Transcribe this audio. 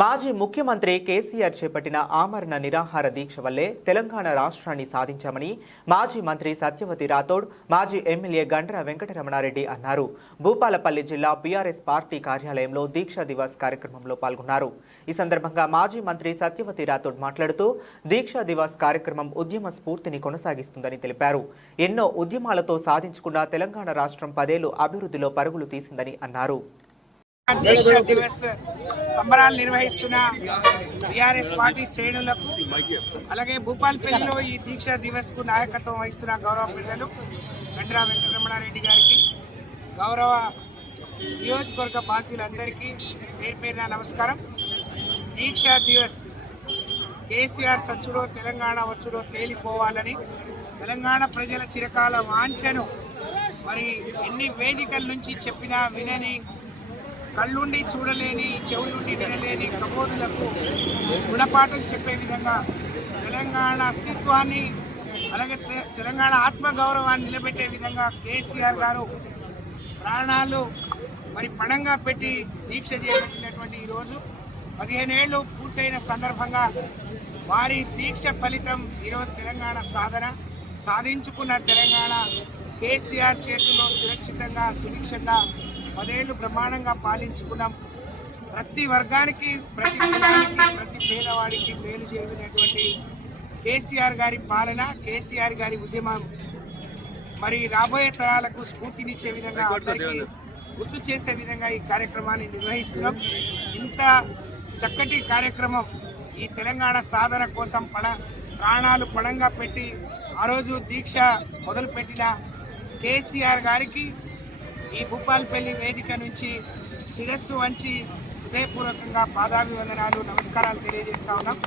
మాజీ ముఖ్యమంత్రి కేసీఆర్ చేపట్టిన ఆమరణ నిరాహార దీక్ష వల్లే తెలంగాణ రాష్ట్రాన్ని సాధించామని మాజీ మంత్రి సత్యవతి రాథోడ్ మాజీ ఎమ్మెల్యే గండ్ర వెంకటరమణారెడ్డి అన్నారు. భూపాలపల్లి జిల్లా బీఆర్ఎస్ పార్టీ కార్యాలయంలో దీక్షా దివస్ కార్యక్రమంలో పాల్గొన్నారు. ఈ సందర్భంగా మాజీ మంత్రి సత్యవతి రాథోడ్ మాట్లాడుతూ దీక్షా దివస్ కార్యక్రమం ఉద్యమ స్ఫూర్తిని కొనసాగిస్తుందని తెలిపారు. ఎన్నో ఉద్యమాలతో సాధించుకున్న తెలంగాణ రాష్ట్రం పదేళ్ళు అభివృద్ధిలో పరుగులు తీసిందని అన్నారు. దీక్ష దివస్ సంబరాలు నిర్వహిస్తున్న టిఆర్ఎస్ పార్టీ శ్రేణులకు అలాగే భూపాల్పల్లిలో ఈ దీక్ష దివస్కు నాయకత్వం వహిస్తున్న గౌరవ పెద్దలు గండ్రా వెంకటరమణారెడ్డి గారికి గౌరవ నియోజకవర్గ పార్టీలందరికీ పేరు పేరున నమస్కారం. దీక్ష దివస్ కేసీఆర్ సచ్చుడో తెలంగాణ వచ్చుడో తేలిపోవాలని తెలంగాణ ప్రజల చిరకాల వాంఛను మరి ఎన్ని వేదికల నుంచి చెప్పినా వినని కళ్ళుండి చూడలేని చెవులుండి వినలేని ప్రబోధులకు గుణపాఠం చెప్పే విధంగా తెలంగాణ అస్తిత్వాన్ని అలాగే తె- తెలంగాణ ఆత్మగౌరవాన్ని నిలబెట్టే విధంగా కేసీఆర్ గారు ప్రాణాలు మరి పణంగా పెట్టి దీక్ష చేపట్టినటువంటి ఈరోజు పదిహేనేళ్ళు పూర్తయిన సందర్భంగా వారి దీక్ష ఫలితం ఈరోజు తెలంగాణ సాధన. సాధించుకున్న తెలంగాణ కేసీఆర్ చేతిలో సురక్షితంగా సుభిక్షంగా పదేళ్ళు బ్రహ్మాండంగా పాలించుకున్నాం. ప్రతి వర్గానికి ప్రతి కులానికి ప్రతి పేదవాడికి మేలు చేసినటువంటి కేసీఆర్ గారి పాలన కేసీఆర్ గారి ఉద్యమం. మరి రాబోయే తరాలకు స్ఫూర్తినిచ్చే విధంగా అందరికీ గుర్తు చేసే విధంగా ఈ కార్యక్రమాన్ని నిర్వహిస్తున్నాం. ఇంత చక్కటి కార్యక్రమం ఈ తెలంగాణ సాధన కోసం పణ ప్రాణాలు పణంగా పెట్టి ఆ రోజు దీక్ష మొదలుపెట్టిన కేసీఆర్ గారికి ఈ భూపాలపల్లి వేదిక నుంచి శిరస్సు వంచి హృదయపూర్వకంగా పాదాభివందనాలు నమస్కారాలు తెలియజేస్తా ఉన్నాం.